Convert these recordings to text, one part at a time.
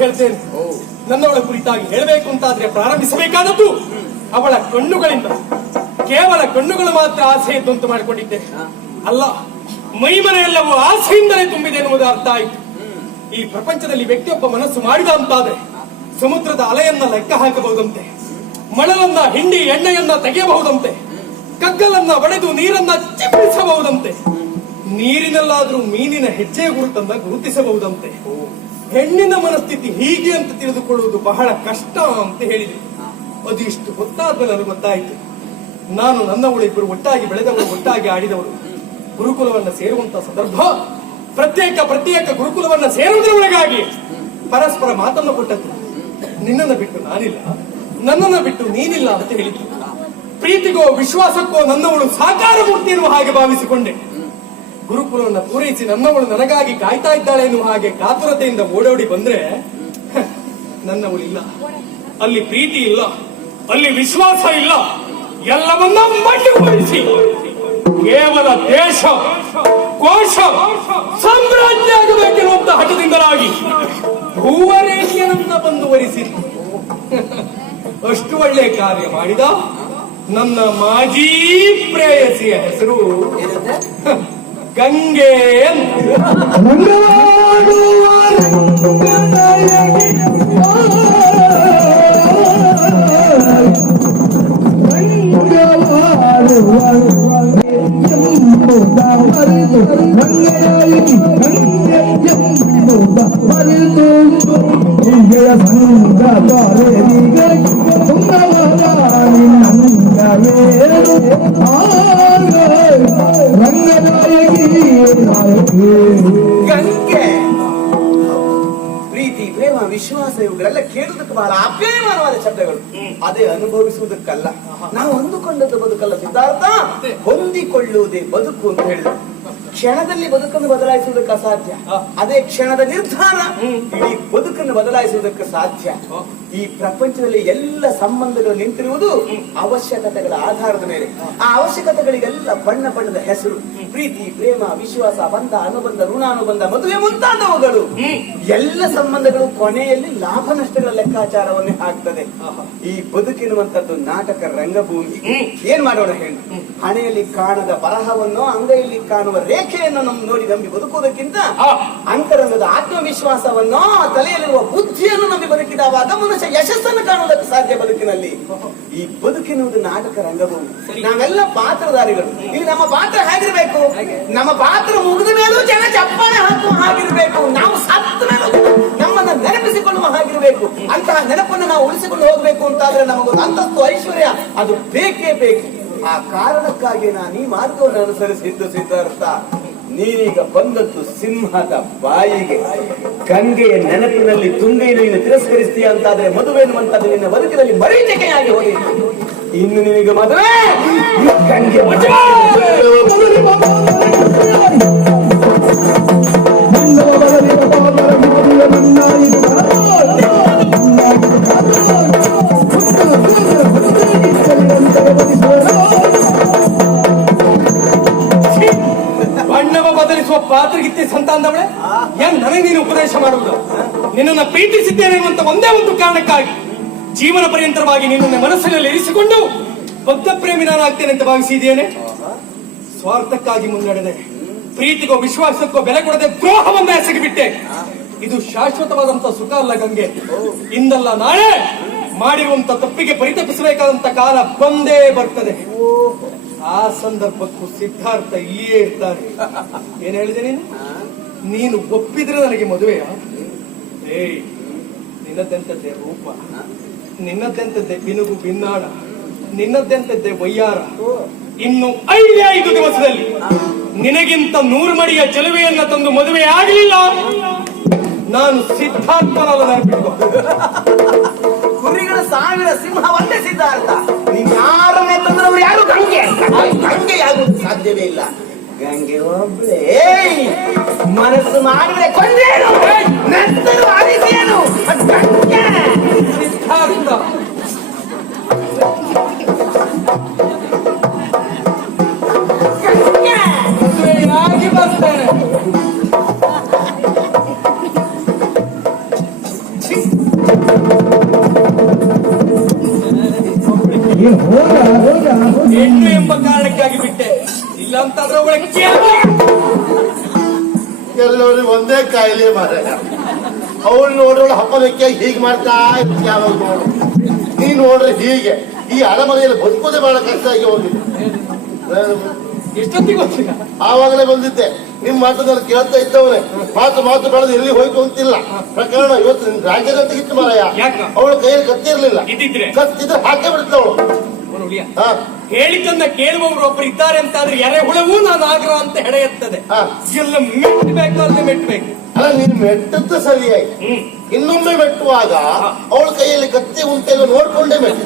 ಹೇಳ್ತೇನೆ. ನನ್ನವಳ ಕುರಿತಾಗಿ ಹೇಳಬೇಕು ಅಂತಾದ್ರೆ ಪ್ರಾರಂಭಿಸಬೇಕಾದದ್ದು ಅವಳ ಕಣ್ಣುಗಳಿಂದ. ಕೇವಲ ಕಣ್ಣುಗಳು ಮಾತ್ರ ಆಸೆ ಇದ್ದಂತು ಮಾಡಿಕೊಂಡಿದ್ದೆ ಅಲ್ಲ, ಮೈಮನ ಎಲ್ಲವೂ ಆಸೆಯಿಂದಲೇ ತುಂಬಿದೆ ಎನ್ನುವುದು ಅರ್ಥ ಆಯಿತು. ಈ ಪ್ರಪಂಚದಲ್ಲಿ ವ್ಯಕ್ತಿಯೊಬ್ಬ ಮನಸ್ಸು ಮಾಡಿದ ಅಂತಾದ್ರೆ ಸಮುದ್ರದ ಅಲೆಯನ್ನ ಲೆಕ್ಕ ಹಾಕಬಹುದಂತೆ, ಮಣಲನ್ನ ಹಿಂಡಿ ಎಣ್ಣೆಯನ್ನ ತೆಗೆಯಬಹುದಂತೆ, ಕಗ್ಗಲನ್ನ ಒಡೆದು ನೀರನ್ನ ಚಿಮ್ಮಿಸಬಹುದಂತೆ, ನೀರಿನಲ್ಲಾದ್ರೂ ಮೀನಿನ ಹೆಜ್ಜೆ ಗುರುತನ್ನ ಗುರುತಿಸಬಹುದಂತೆ. ಹೆಣ್ಣಿನ ಮನಸ್ಥಿತಿ ಹೀಗೆ ಅಂತ ತಿಳಿದುಕೊಳ್ಳುವುದು ಬಹಳ ಕಷ್ಟ ಅಂತ ಹೇಳಿದೆ. ಅದು ಇಷ್ಟು ಗೊತ್ತಾದ್ಮೇಲೆ ನನಗೆ ಗೊತ್ತಾಯಿತು. ನಾನು ನನ್ನವಳಿಬ್ಬರು ಒಟ್ಟಾಗಿ ಬೆಳೆದವರು, ಒಟ್ಟಾಗಿ ಆಡಿದವರು. ಗುರುಕುಲವನ್ನ ಸೇರುವಂತಹ ಸಂದರ್ಭ, ಪ್ರತ್ಯೇಕ ಗುರುಕುಲವನ್ನ ಸೇರುವುದರೊಳಗಾಗಿ ಪರಸ್ಪರ ಮಾತನ್ನು ಕೊಟ್ಟದ್ದು. ನಿನ್ನನ್ನು ಬಿಟ್ಟು ನಾನಿಲ್ಲ, ನನ್ನನ್ನು ಬಿಟ್ಟು ನೀನಿಲ್ಲ ಅಂತ ಹೇಳಿದ್ರು. ಪ್ರೀತಿಗೋ ವಿಶ್ವಾಸಕ್ಕೋ ನನ್ನವಳು ಸಾಕಾರ ಮೂರ್ತಿ ಎನ್ನುವ ಹಾಗೆ ಭಾವಿಸಿಕೊಂಡೆ. ಗುರುಕುಲವನ್ನು ಪೂರೈಸಿ ನನ್ನವಳು ನನಗಾಗಿ ಕಾಯ್ತಾ ಇದ್ದಾಳೆ ಎನ್ನುವ ಹಾಗೆ ಕಾತುರತೆಯಿಂದ ಓಡೋಡಿ ಬಂದ್ರೆ, ನನ್ನವಳಿಲ್ಲ, ಅಲ್ಲಿ ಪ್ರೀತಿ ಇಲ್ಲ, ಅಲ್ಲಿ ವಿಶ್ವಾಸ ಇಲ್ಲ, ಎಲ್ಲವನ್ನ ಮಟ್ಟುಗೊಳಿಸಿ ಕೇವಲ ದೇಶ, ಕೋಶ, ಸಾಮ್ರಾಜ್ಯ ಆಗಬೇಕೆನ್ನುವಂತ ಹಠದಿಂದಲಾಗಿ ಭೂವರೇಖೆಯನ್ನ ಬಂದುವರಿಸಿತ್ತು. ಅಷ್ಟು ಒಳ್ಳೆ ಕಾರ್ಯ ಮಾಡಿದ ನನ್ನ ಮಾಜಿ ಪ್ರೇಯಸಿಯ ಹೆಸರು ಗಂಗೆ ಗಂಗೆ. ಪ್ರೀತಿ, ಪ್ರೇಮ, ವಿಶ್ವಾಸ ಇವುಗಳೆಲ್ಲ ಕೇಳುವುದಕ್ಕೆ ಬಹಳ ಅಪ್ಯಾಯಮಾನವಾದ ಶಬ್ದಗಳು. ಅದೇ ಅನುಭವಿಸುವುದಕ್ಕಲ್ಲ, ನಾವು ಅಂದುಕೊಂಡದ್ದು ಬದುಕಲ್ಲ ಸಿದ್ಧಾರ್ಥ. ಹೊಂದಿಕೊಳ್ಳುವುದೇ ಬದುಕು ಅಂತ ಹೇಳಿದ್ರು. ಕ್ಷಣದಲ್ಲಿ ಬದುಕನ್ನು ಬದಲಾಯಿಸುವುದಕ್ಕೆ ಅಸಾಧ್ಯ, ಅದೇ ಕ್ಷಣದ ನಿರ್ಧಾರ ಇಡೀ ಬದುಕನ್ನು ಬದಲಾಯಿಸುವುದಕ್ಕೆ ಸಾಧ್ಯ. ಈ ಪ್ರಪಂಚದಲ್ಲಿ ಎಲ್ಲ ಸಂಬಂಧಗಳು ನಿಂತಿರುವುದು ಅವಶ್ಯಕತೆಗಳ ಆಧಾರದ ಮೇಲೆ. ಆ ಅವಶ್ಯಕತೆಗಳಿಗೆಲ್ಲ ಬಣ್ಣ ಬಣ್ಣದ ಹೆಸರು. ಪ್ರೀತಿ, ಪ್ರೇಮ, ವಿಶ್ವಾಸ, ಬಂಧ, ಅನುಬಂಧ, ಋಣಾನುಬಂಧ, ಮದುವೆ ಮುಂತಾದವುಗಳು. ಎಲ್ಲ ಸಂಬಂಧಗಳು ಕೊನೆಯಲ್ಲಿ ಲಾಭ ನಷ್ಟಗಳ ಲೆಕ್ಕಾಚಾರವನ್ನೇ ಹಾಕ್ತದೆ. ಈ ಬದುಕಿರುವಂತದ್ದು ನಾಟಕ ರಂಗಭೂಮಿ. ಏನ್ ಮಾಡೋಣ ಹೇಳಿ? ಹಣೆಯಲ್ಲಿ ಕಾಣದ ಬರಹವನ್ನು, ಅಂಗೈಯಲ್ಲಿ ಕಾಣುವ ರೇಖೆಯನ್ನು ನೋಡಿ ನಂಬಿ ಬದುಕುವುದಕ್ಕಿಂತ ಅಂತರಂಗದ ಆತ್ಮವಿಶ್ವಾಸವನ್ನು, ತಲೆಯಲ್ಲಿರುವ ಬುದ್ಧಿಯನ್ನು ನಂಬಿ ಬದುಕಿದವಾಗ ಮನುಷ್ಯ ಯಶಸ್ಸನ್ನು ಕಾಣುವುದಕ್ಕೆ ಸಾಧ್ಯ ಬದುಕಿನಲ್ಲಿ. ಈ ಬದುಕಿನುವುದು ನಾಟಕ ರಂಗಭೂಮಿ. ನಾವೆಲ್ಲ ಪಾತ್ರಧಾರಿಗಳು. ಇಲ್ಲಿ ನಮ್ಮ ಪಾತ್ರ ಹೇಗಿರ್ಬೇಕು? ನಮ್ಮ ಪಾತ್ರ ಮುಗಿದ ಮೇಲೂ ಜನ ಚಪ್ಪಾಳೆ ಹಾಕುವ ಹಾಗಿರ್ಬೇಕು. ನಾವು ಸತ್ತ ಮೇಲೂ ನಮ್ಮನ್ನ ನೆನಪಿಸಿಕೊಳ್ಳುವ ಹಾಗಿರ್ಬೇಕು. ಅಂತಹ ನೆನಪನ್ನು ನಾವು ಉಳಿಸಿಕೊಂಡು ಹೋಗ್ಬೇಕು ಅಂತಾದ್ರೆ ನಮಗೊಂದು ಅಂತಸ್ತು, ಐಶ್ವರ್ಯ ಅದು ಬೇಕೇ ಬೇಕು. ಆ ಕಾರಣಕ್ಕಾಗಿ ನಾನು ಈ ಮಾರ್ಗವನ್ನು ಅನುಸರಿಸಿದ್ದು ಸಿದ್ಧಾರ್ಥ. ನೀನೀಗ ಬಂದದ್ದು ಸಿಂಹದ ಬಾಯಿಗೆ. ಗಂಗೆಯ ನೆನಪಿನಲ್ಲಿ ತುಂಗೆಯನ್ನು ನೀನು ತಿರಸ್ಕರಿಸ್ತೀಯ ಅಂತಾದ್ರೆ ಮದುವೆ ಎನ್ನುವಂತದ್ದು ನಿನ್ನ ಬದುಕಿನಲ್ಲಿ ಮರೀಚಿಕೆಯಾಗಿ ಹೋಗಿತ್ತು. ಇನ್ನು ನಿನಗೆ ಮದುವೆ ಗಂಗೆ ಬಣ್ಣವ ಬದಲಿಸುವ ಪಾತ್ರಗಿತ್ತಿ ಸಂತಾನದವಳೆ. ಏನ್ ನನಗೆ ನೀನು ಉಪದೇಶ ಮಾಡುವುದು? ನಿನ್ನನ್ನು ಪ್ರೀತಿಸಿದ್ದೇನೆ ಅಂತ ಒಂದೇ ಒಂದು ಕಾರಣಕ್ಕಾಗಿ ಜೀವನ ಪರ್ಯಂತರವಾಗಿ ನಿನ್ನ ಮನಸ್ಸಿನಲ್ಲಿ ಇರಿಸಿಕೊಂಡು ಬದ್ಧ ಪ್ರೇಮಿ ನಾನಾಗ್ತೇನೆ ಅಂತ ಭಾವಿಸಿದ್ದೇನೆ. ಸ್ವಾರ್ಥಕ್ಕಾಗಿ ಮುನ್ನಡೆದೆ, ಪ್ರೀತಿಗೋ ವಿಶ್ವಾಸಕ್ಕೋ ಬೆಲೆ ಕೊಡದೆ ದ್ರೋಹವನ್ನ ಎಸಗಿಬಿಟ್ಟೆ. ಇದು ಶಾಶ್ವತವಾದಂತ ಸುಖ ಅಲ್ಲ ಗಂಗೆ. ಇಂದಲ್ಲ ನಾಳೆ ಮಾಡಿರುವಂತ ತಪ್ಪಿಗೆ ಪರಿತಪಿಸಬೇಕಾದಂತ ಕಾಲ ಬಂದೇ ಬರ್ತದೆ. ಆ ಸಂದರ್ಭಕ್ಕೂ ಸಿದ್ಧಾರ್ಥ ಇಲ್ಲಿಯೇ ಇರ್ತಾನೆ. ಏನ್ ಹೇಳಿದೆ ನೀನು ಒಪ್ಪಿದ್ರೆ ನನಗೆ ಮದುವೆಯ? ಏಯ್, ನಿನ್ನದ್ದೆಂತದ್ದೇ ರೂಪ, ನಿನ್ನದ್ದೆಂತದ್ದೇ ಬಿನುಗು ಬಿನ್ನಾಣ, ನಿನ್ನದ್ದೆಂತದ್ದೇ ವಯ್ಯಾರ. ಇನ್ನು 5 ದಿವಸದಲ್ಲಿ ನಿನಗಿಂತ 100 ಮಡಿಯ ಚೆಲುವೆಯನ್ನ ತಂದು ಮದುವೆ ಆಗಲಿಲ್ಲ, ನಾನು ಸಿದ್ಧಾರ್ಥನಲ್ಲ. ನೆನಪಿಟ್ಕೋ, ಕುರಿಗಳ 1000 ಸಿಂಹ ಒಂದೇ ಸಿದ್ಧಾರ್ಥ. ನೀನ್ ಯಾರನ್ನೇ ತಂದ್ರೆ ಅವ್ರು ಯಾರು ಗಂಗೆ ಆಗೋದು ಸಾಧ್ಯವೇ ಇಲ್ಲ. ಗಂಗೆ ಒಬ್ಳೆ ಮನಸ್ಸು ಮಾಡಿದ್ರೆ ಕೊಂದೇನು, ನೆತ್ತರು ಅರಿಸೇನು ಗಂಗೆ ಸಿದ್ಧಾರ್ಥ. ಮದುವೆಯಾಗಿ ಬರ್ತೇನೆ. ಹೆಣ್ಣು ಎಂಬ ಕಾರಣಕ್ಕಾಗಿ ಬಿಟ್ಟೆ, ಇಲ್ಲ ಅಂತಂದ್ರೆ ಒಳಗೆ ಎಲ್ಲರೂ ಒಂದೇ ಕಾಯಿಲೆ ಮಾರ. ಅವಳು ನೋಡ್ರವಳು ಹಬ್ಬದಕ್ಕೆ ಹೀಗೆ ಮಾಡ್ತಾ ಇರ್ತೀಯ. ಯಾವಾಗ ನೋಡು ನೀನ್ ನೋಡ್ರೆ ಹೀಗೆ ಈ ಅರಮನೆಯಲ್ಲಿ ಬದುಕೋದೆ ಬಹಳ ಕಷ್ಟ ಆಗಿ ಹೋಗಿದೆ. ಎಷ್ಟೊತ್ತಿಗೆ ಗೊತ್ತಿಲ್ಲ, ಆವಾಗಲೇ ಬಂದಿದ್ದೆ. ನಿಮ್ ಮಾತು ನಾನು ಕೇಳ್ತಾ ಇದ್ದವನೇ. ಮಾತು ಬೆಳೆದು ಎಲ್ಲಿ ಹೋಯ್ತು ಅಂತಿಲ್ಲ. ಪ್ರಕರಣ ಇವತ್ತು ರಾಜ್ಯಗಂತಗಿತ್ತು ಮಾರಾಯ. ಅವಳ ಕೈಯಲ್ಲಿ ಕತ್ತಿರ್ಲಿಲ್ಲ, ಕತ್ತಿದ್ರೆ ಹಾಕೇ ಬಿಡ್ತವಳು. ಹೇಳಿದ್ದನ್ನ ಕೇಳುವವರು ಒಬ್ಬರು ಇದ್ದಾರೆ ಅಂತ ಆದ್ರೆ ಎರೆಹುಳವೂ ನಾನು ಆಗ್ರ ಅಂತ ಹೆಡೆ ಎತ್ತದೆ. ಎಲ್ಲ ಮೆಟ್ಟಬೇಕು, ಮೆಟ್ಟಬೇಕು. ಅಲ್ಲ, ನೀನ್ ಮೆಟ್ಟದ್ದು ಸರಿಯಾಗಿ. ಇನ್ನೊಮ್ಮೆ ಮೆಟ್ಟುವಾಗ ಅವಳ ಕೈಯಲ್ಲಿ ಕತ್ತಿ ಉಂಟೆಲ್ಲ ನೋಡ್ಕೊಂಡೇ ಮೆಟ್ಟ.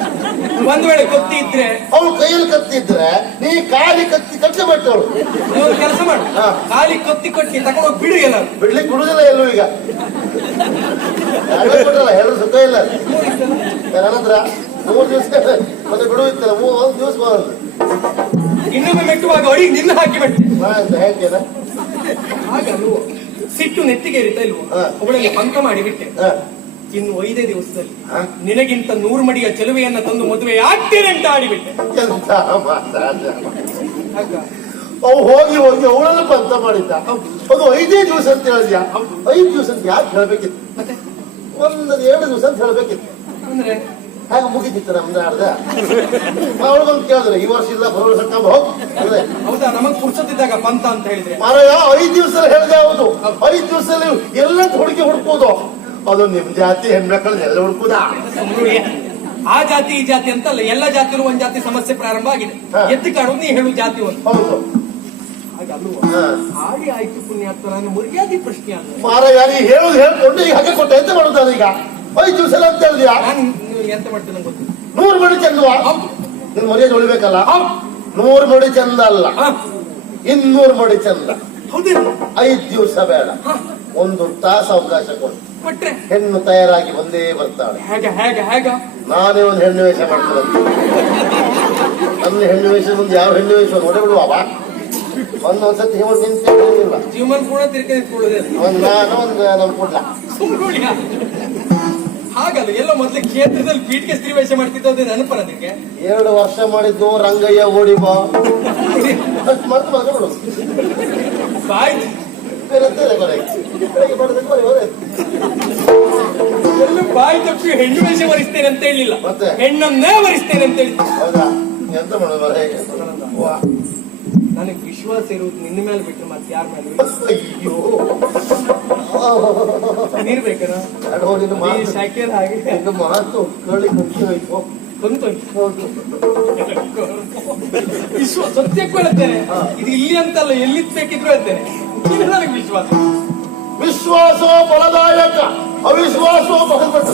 ಒಂದ್ ವೇಳೆ ಕತ್ತಿ ಇದ್ರೆ, ಅವಳ ಕೈಯಲ್ಲಿ ಕತ್ತಿ ಇದ್ರೆ ನೀ ಕಾಲಿ ಕತ್ತಿ ಕಟ್ಟಿ ಮೆಟ್ಟವಳು. ನೀವು ಕೆಲಸ ಮಾಡಿ, ಕಾಲಿ ಕತ್ತಿ ಕಟ್ಟಿ ತಗೊಂಡೋಗಿ ಬಿಡು. ಎಲ್ಲ ಬಿಡ್ಲಿಕ್ಕೆ ಬಿಡುದಿಲ್ಲ ಎಲ್ಲೂ ಈಗ. ಕೊಟ್ಟಲ್ಲ, ಎರಡು ಸುಖ ಇಲ್ಲ. ನನ್ನ ಹತ್ರ 3 ದಿವಸ ಮತ್ತೆ ಬಿಡು ಇತ್ತಲ್ಲ, 1 ದಿವಸ ಬರೋದು. ಇನ್ನೊಮ್ಮೆ ಮೆಟ್ಟುವಾಗ ಅಡಿ ನಿನ್ನ ಹಾಕಿ ಮೆಟ್ಟಿ ಹೇಳ್ತೇನೆ. ಹಾಗಲ್ವ, ಸಿಟ್ಟು ನೆತ್ತಿಗೆ ಇರುತ್ತಾ ಇಲ್ವೋ, ಅವಳಲ್ಲಿ ಪಂಕ ಮಾಡಿ ಬಿಟ್ಟೆ. ಇನ್ನು 5 ದಿವಸದಲ್ಲಿ ನಿನಗಿಂತ 100 ಮಡಿಯ ಚೆಲುವೆಯನ್ನ ತಂದು ಮದುವೆ ಆಗ್ತೇನೆ ಅಂತ ಆಡಿಬಿಟ್ಟೆ. ಎಂತ ಮಾತಾಡ. ಅವು ಹೋಗಿ ಅವಳನ್ನ ಪಂತ ಮಾಡಿದ್ದ. ಅದು 5 ದಿವಸ ಅಂತ ಹೇಳಿದ್ಯಾ? 5 ದಿವಸ ಅಂತ ಯಾಕೆ ಹೇಳ್ಬೇಕಿತ್ತು? 1-2 ದಿವಸ ಅಂತ ಹೇಳ್ಬೇಕಿತ್ತು. ಅಂದ್ರೆ ಹಾಗೆ ಮುಗಿತಿತ್ತು ನಮ್ದು ಅರ್ಧ. ಅವಳು ಬಂದು ಕೇಳಿದ್ರೆ ಈ ವರ್ಷ ಇಲ್ಲ, ಬರೋಳು ಸಟ್ಕೊಂಡ್ ಹೋಗ್. ಹೌದಾ, ನಮಗ್ ಪುರ್ಸತ್ತಿದ್ದಾಗ ಪಂತ ಅಂತ ಹೇಳಿದ್ರೆ ಮಾರಾಯ 5 ದಿವಸ ಹೇಳಿದೆ. ಹೌದು, 5 ದಿವಸದಲ್ಲಿ ಎಲ್ಲ ಹುಡುಕುವುದು. ಅದು ನಿಮ್ ಜಾತಿ ಹೆಣ್ಮಕ್ಳು ಎಲ್ಲ ಹುಡುಕುದಾ? ಆ ಜಾತಿ ಈ ಜಾತಿ ಅಂತಲ್ಲ, ಎಲ್ಲ ಜಾತಿಯಲ್ಲೂ ಒಂದ್ ಜಾತಿ ಸಮಸ್ಯೆ ಪ್ರಾರಂಭ ಆಗಿದೆ. ಎತ್ತಿ ಕಾಡೋದು ನೀ ಹೇಳು ಜಾತಿ ಒಂದು. ಹೌದು, ಹಾಗಲ್ವ? ಹಾಗೆ ಆಯ್ತು ಪುಣ್ಯಾತ್ಮ, ನಾನು ಮರ್ಯಾದೆ ಪ್ರಶ್ನೆ ಅಲ್ಲ ಮಾರಾಯ. ನೀ ಹೇಳುದು ಹೇಳ್ಕೊಂಡು ಈಗ ಹಾಗೆ ಕೊಟ್ಟೆ ಎಂತ ಮಾಡುದ ಈಗ? 5 ದಿವಸ ಅಂತ ಹೇಳಿದ್ಯಾ? ನಾನು ಎಂತ ಮಾಡ್ತೇನೆ ಗೊತ್ತಿಲ್ಲ. 100 ಮಡಿ ಚಂದವಾ? ನಿನ್ ಮರ್ಯಾದೆ ಉಳಿಬೇಕಲ್ಲ. 100 ಮಡಿ ಚಂದ ಅಲ್ಲ, 200 ಮಡಿ ಚಂದ. 5 ದಿವಸ ಬೇಡ, 1 ತಾಸು ಅವಕಾಶ ಕೊಡು. ಹೆಣ್ಣು ತಯಾರಾಗಿ ಬಂದೇ ಬರ್ತಾಳೆ. ನಾನೇ ಒಂದು ಹೆಣ್ಣು ವೇಷ ಮಾಡ್ತೇನೆ. ನನ್ನ ಹೆಣ್ಣು ವೇಷ ಮುಂದೆ ಯಾವ ಹೆಣ್ಣು ವೇಷ ನೋಡೇ ಬಿಡುವ. ಒಂದ್ಸತಿ ನಿಂತಿಲ್ಲ, ಜೀವನ ಕೂಡ ನಮ್ ಕೊಡ್ಲ. ಹಾಗಲ್ಲ, ಎಲ್ಲ ಮೊದ್ಲು ಕ್ಷೇತ್ರದಲ್ಲಿ ಪೀಠಿಗೆ ಸ್ತ್ರೀ ವೇಷ ಮಾಡ್ತಿದ್ದ ನೆನಪರ ಅದಕ್ಕೆ. 2 ವರ್ಷ ಮಾಡಿದ್ದು ರಂಗಯ್ಯ ಓಡಿ ಬಾ ಮತ್ತೆ ಮಗಳು ಬಾಯ್ತು ಎಲ್ಲ ಬಾಯಿ ತಪ್ಪಿ ಹೆಣ್ಣು ವೇಷ ವರಿಸ್ತೇನೆ ಅಂತ ಹೇಳಿಲ್ಲ, ಹೆಣ್ಣನ್ನೇ ವರಿಸ್ತೇನೆ ಅಂತ ಹೇಳಿ. ಹೌದಾ? ಎಂತ ಮಾಡೋದು? ನನಗೆ ವಿಶ್ವಾಸ ಇರುವುದು ನಿನ್ನ ಮೇಲೆ ಬಿಟ್ಟರೆ ಮತ್ತೆ ಯಾರ ಮೇಲೆ? ಅಯ್ಯೋ, ನೀರ್ಬೇಕನ ಶಾಖೆಲ್ಲ ಹಾಗೆ ಮಾತು ಕಳಿ ಮುಖ್ಯವಾಯ್ತು. ವಿಶ್ವಾಸ ಸತ್ಯಕ್ಕೂ ಹೇಳ್ತೇನೆ, ಇದು ಇಲ್ಲಿ ಅಂತಲ್ಲ, ಎಲ್ಲಿದ್ ಬೇಕಿದ್ರು ಹೇಳ್ತೇನೆ. ನನಗೆ ವಿಶ್ವಾಸ. ವಿಶ್ವಾಸೋ ಫಲದಾಯಕ, ಅವಿಶ್ವಾಸೋ ಫಲಪಟ್ಟ.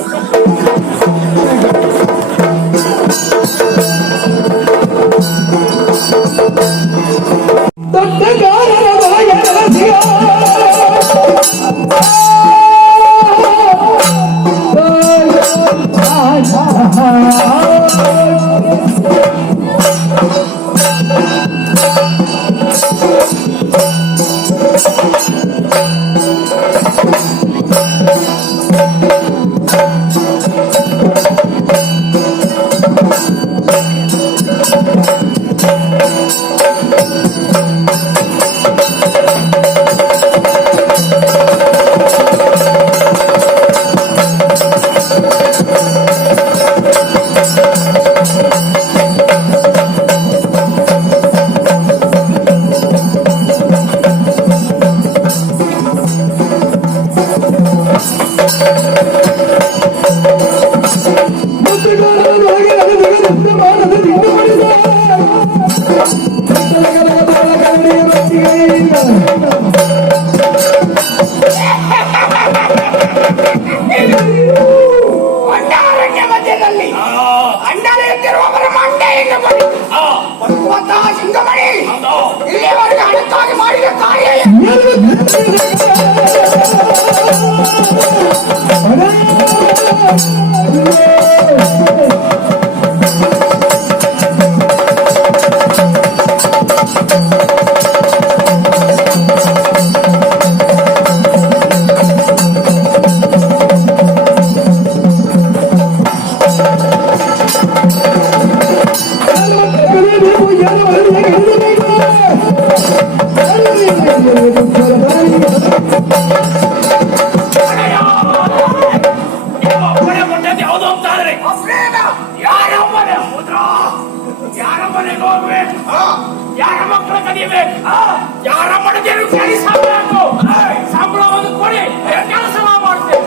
ಯಾವುದು ಅಂತ ಆದ್ರೆ ಯಾರ ಮನೆ ಹೋದ್ರ ಯಾರ ಮನೆಗೆ ಹೋಗ್ಬೇಕು ಯಾರ ಮಕ್ಕಳ ಕದಿಬೇಕು ಯಾರ ಮನೆದೇನು ಕೆಲಸಬೇಕು ಸಂಬಳವನ್ನು ಕೊಡಿ ಕೆಲಸ ಮಾಡ್ತೇವೆ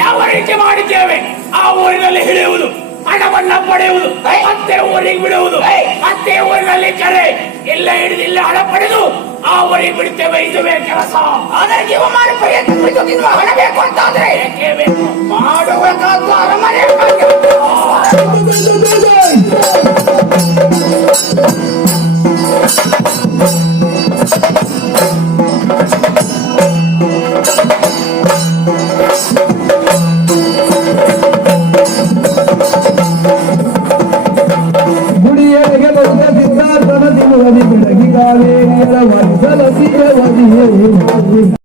ಯಾವ ರೀತಿ ಮಾಡಿದ್ದೇವೆ ಆ ಊರಿನಲ್ಲಿ ಹಿಡಿಯುವುದು ಹಣವನ್ನ ಪಡೆಯುವುದು ಮತ್ತೆ ಊರಿಗೆ ಬಿಡುವುದು ಮತ್ತೆ ಊರಿನಲ್ಲಿ ಕರೆ ಇಲ್ಲ ಹಿಡಿದು ಇಲ್ಲ ಹಣ ಪಡೆದು ಆ ಊರಿಗೆ ಬಿಡ್ತೇವೆ ಇದುವೇ ಕೆಲಸ ಆದರೆ ನೀವು ಮಾಡಿ ಪ್ರಯತ್ನ ಹಣ ಬೇಕು ಅಂತಾದ್ರೆ ಏಕೆ ಬೇಕು ಮಾಡಬೇಕಾದ ಅರಮನೆ ಸಿದ್ಧಾರ್ಥನ ದಿನವದಿ ಬೆಳಗಿ ಕಾವೇರಿಯರ ವರಿಸಲ